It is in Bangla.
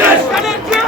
Yes! I didn't